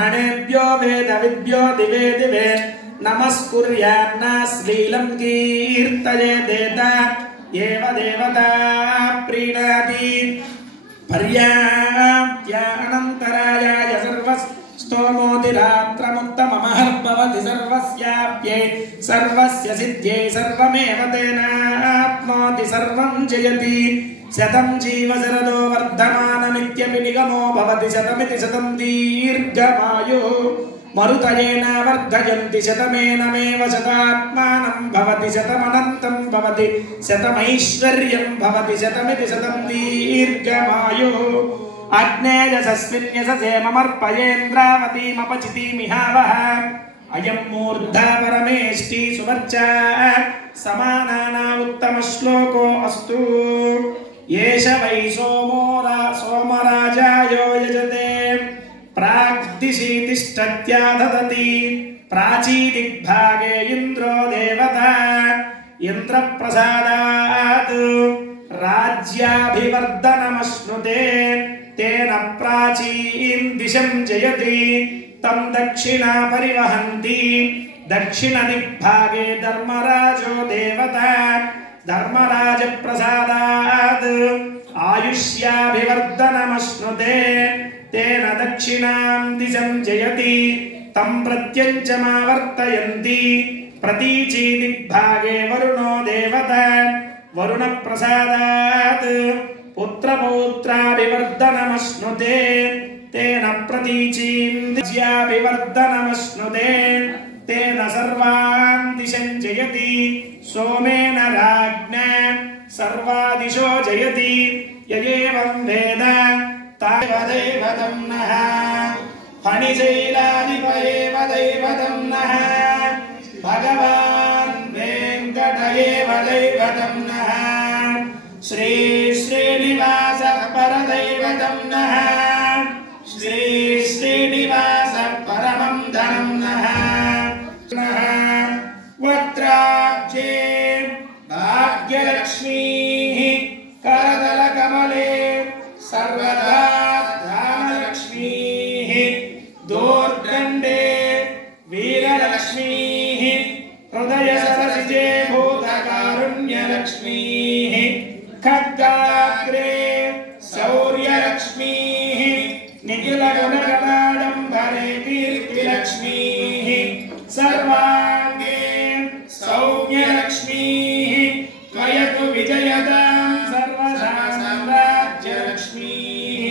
अनेभ्यो वेदविद्यो दिवे दिवे नमस्कुर्यान्नाश्लीलं कीर्तयेदेत एव देवता प्रीणाति पर्याप्त्यानन्तरायाय सर्वस्तोमोतिरात्रमुत्तममहर्भवति सर्वस्याप्यै सर्वस्य सिद्ध्यै सर्वमेव तेनाप्नोति सर्वं जयति शतं जीव शरदो वर्धमानमित्यपि निगमो भवति शतमिति शतं दीर्घमायुः मरुतयेन वर्धयन्ति शतमेनमेव शतात्मानं भवति शतमनन्तं भवति शतमैश्वर्यं भवति शतमिति शतं दीर्घमायुः अग्नेयसस्मिन् यशसे ममर्पयेन्द्रावतीमपचितिमिहावः अयं मूर्धा परमेष्टि सुवर्चा समानाना उत्तमश्लोको अस्तु येष वै सोमराजायो यजते प्राग्दिशि तिष्ठत्याददति प्राचीदिग्भागे इन्द्रो देवता इन्द्रप्रसादात् राज्याभिवर्धनमश्नुते तेन प्राचीं दिशं जयति तं दक्षिणा परिवहन्ति दक्षिणदिग्भागे धर्मराजो देवता धर्मराजप्रसादात् आयुष्याभिवर्धनमश्नुते तेन दक्षिणां दिशं जयति तं प्रत्यञ्चमावर्तयन्ति प्रतीचीदिग्भागे वरुणो देवता वरुणप्रसादात् पुत्रपौत्राभिवर्धनमश्नुते तेन प्रतीचीं दिश्याभिवर्धनमश्नुते तेन सर्वान् दिशं जयति सोमेन राज्ञा सर्वादिशो जयति यदेवं वेद तावदेवतं नः फणिशैलाधिपयेव दैवतं नः भगवान् वेङ्कटयेव दैवतं नः श्री श्रीनिवास परदैवतं नः श्री श्रीनिवास परमं धनं नः वक्त्राब्जे भाग्यलक्ष्मीः करतलकमले सर्वदा धामलक्ष्मीः दोर्दण्डे वीरलक्ष्मीः हृदयसरसिजे भूतकारुण्यलक्ष्मीः खड्गाग्रे शौर्यलक्ष्मीः निखिलगुणगणाडम्बरे कीर्तिलक्ष्मीः सर्वाङ्गे सौम्यलक्ष्मीः त्वयतु विजयतां सर्वसाम्राज्यलक्ष्मीः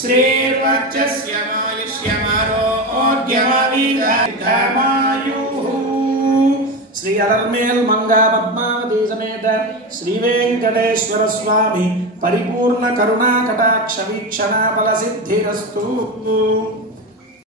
श्रीर्वक्षस्यमायुष्यमारोग्यमायुः श्री अलर्मेल मंगा पद्मावती समेत श्री वेंकटेश्वर स्वामी परिपूर्ण करुणा कटाक्ष वीक्षणा फल सिद्धिरस्तु।